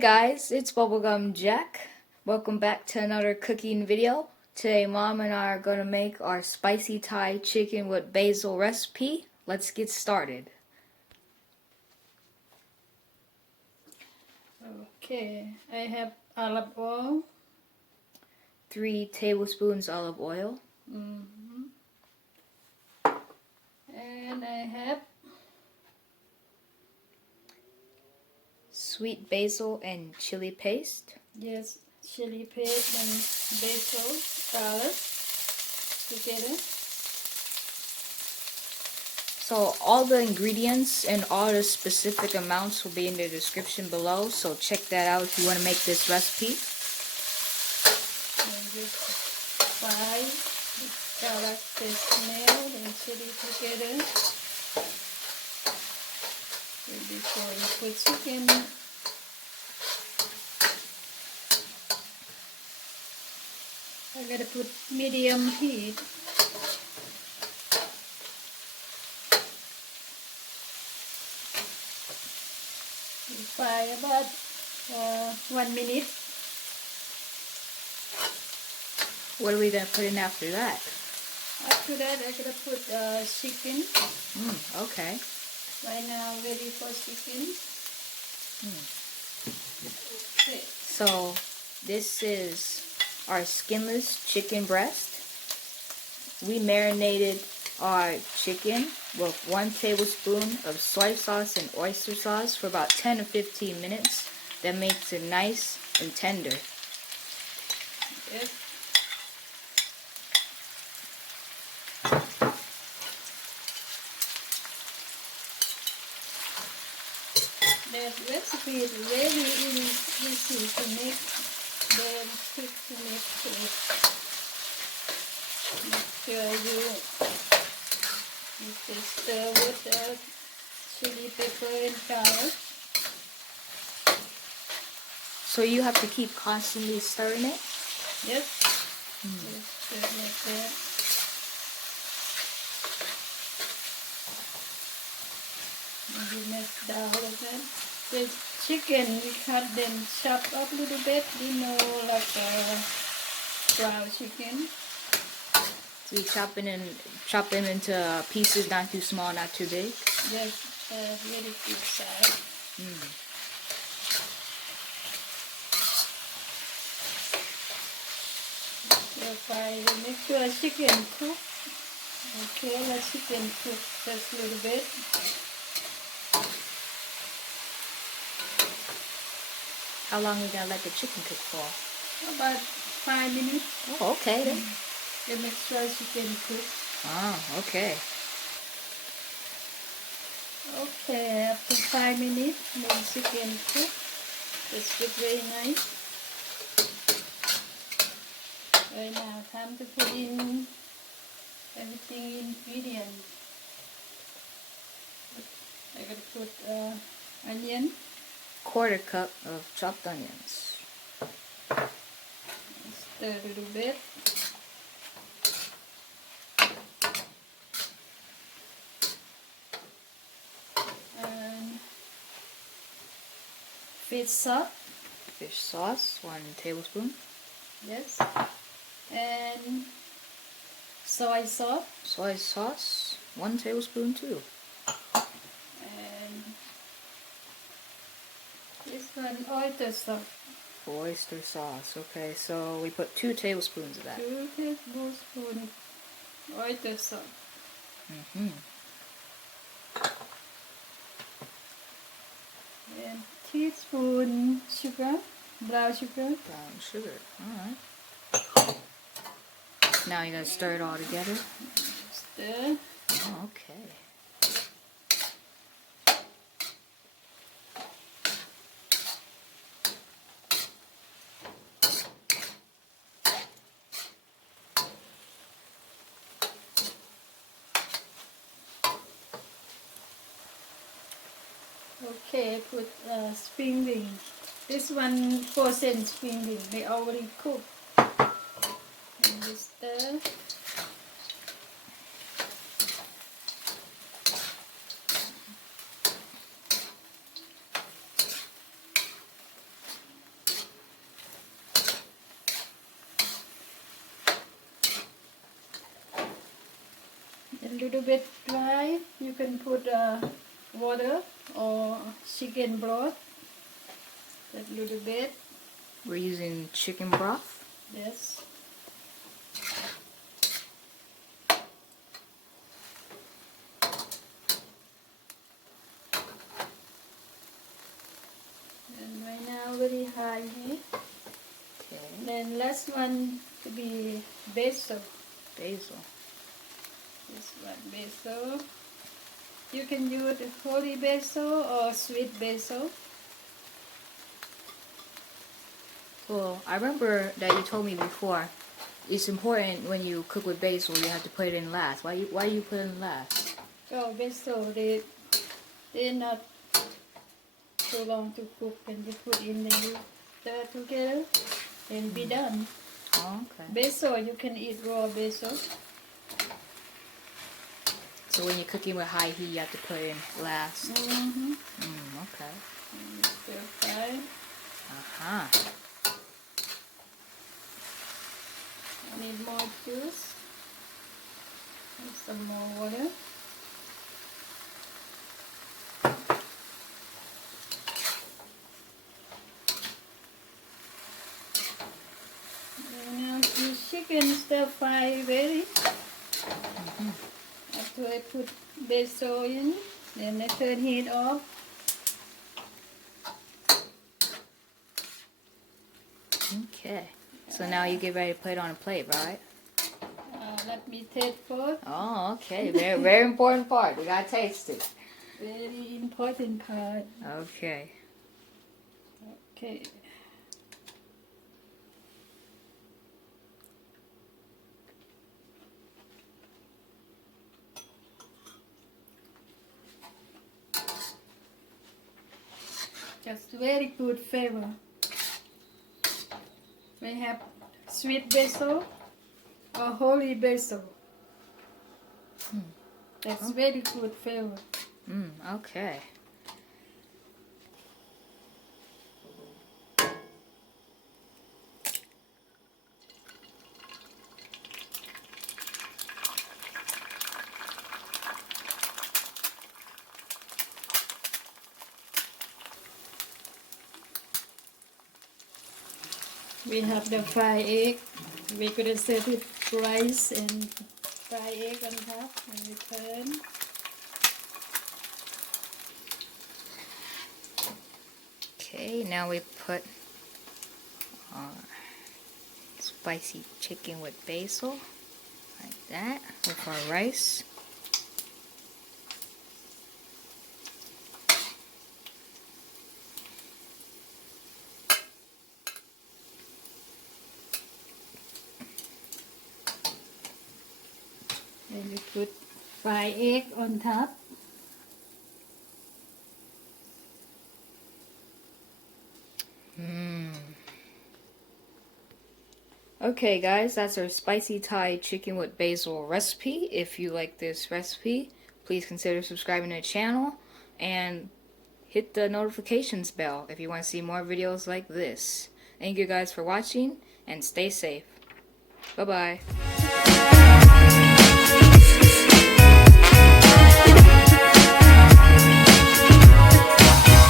guys, it's Bubblegum Jack. Welcome back to another cooking video. Today Mom and I are going to make our spicy Thai chicken with basil recipe. Let's get started. Okay, I have olive oil. 3 tablespoons olive oil. And I have Sweet basil and chili paste. chili paste and basil, garlic together. So all the ingredients and all the specific amounts will be in the description below. So check that out if you want to make this recipe. And just fry the garlic paste melt and chili together. And before you put chicken, I gotta put medium heat. You fry about 1 minute. What are we going to put in after that? After that, I'm gonna put chicken. Okay. Right now, ready for chicken. Okay. So this is our skinless chicken breast. We marinated our chicken with 1 tablespoon of soy sauce and oyster sauce for about 10 to 15 minutes. That makes it nice and tender. Yes. That recipe is really easy to make, then quick to make too. Make sure you can stir with chili pepper and garlic. So you have to keep constantly stirring it? Yes. Just stir like that. Maybe mix down like that. The chicken, we cut them chop up a little bit, like brown chicken. So you chop them into pieces, not too small, not too big? Just really good size. So make sure chicken cook. Okay, let chicken cook just a little bit. How long are you going to let the chicken cook for? About 5 minutes. Oh, okay then. Then make sure chicken cook. Oh, okay. Okay, after 5 minutes, then chicken cook. It's good, very nice. Right now, time to put in everything ingredient. I gotta put onion. 1/4 cup of chopped onions. Stir a little bit. And fish sauce. Fish sauce, 1 tablespoon. Yes. And soy sauce. Soy sauce, 1 tablespoon too. And this one, oyster sauce. Oyster sauce, okay, so we put 2 tablespoons of that. 2 tablespoons oyster sauce. And teaspoon sugar, brown sugar. Brown sugar, alright. Now you're going to stir it all together? Stir. Oh, okay. Okay, put spring beans. This one frozen spring beans, they already cooked. And just stir. little bit dry, you can put water or chicken broth. That little bit. We're using chicken broth. Yes. And right now very high heat. Okay. Then last one to be basil. Basil. This one basil. You can use holy basil or sweet basil. Well, I remember that you told me before, it's important when you cook with basil, you have to put it in last. Why do you put it in last? Oh, basil, they're not too long to cook, and you put in the stir together and be done. Oh, okay. Basil, you can eat raw basil. So when you're cooking with high heat, you have to put it in last. Mm-hmm. Okay. And stir fry. Uh-huh. I need more juice. And some more water. And now the chicken stir fry ready. After I put basil in, then I turn heat off. Okay. So now you get ready to put it on a plate, right? Let me taste first. Oh, okay. Very, very important part. We gotta taste it. Very important part. Okay. Okay. Just very good flavor. We have sweet basil or holy basil. That's very good flavor. Okay. We have the fried egg. We're gonna serve it rice and fried egg on top and we turn. Okay, now we put our spicy chicken with basil, like that, with our rice. Then we put fried egg on top. Okay guys, that's our spicy Thai chicken with basil recipe. If you like this recipe, please consider subscribing to the channel and hit the notifications bell if you want to see more videos like this. Thank you guys for watching and stay safe. Bye bye.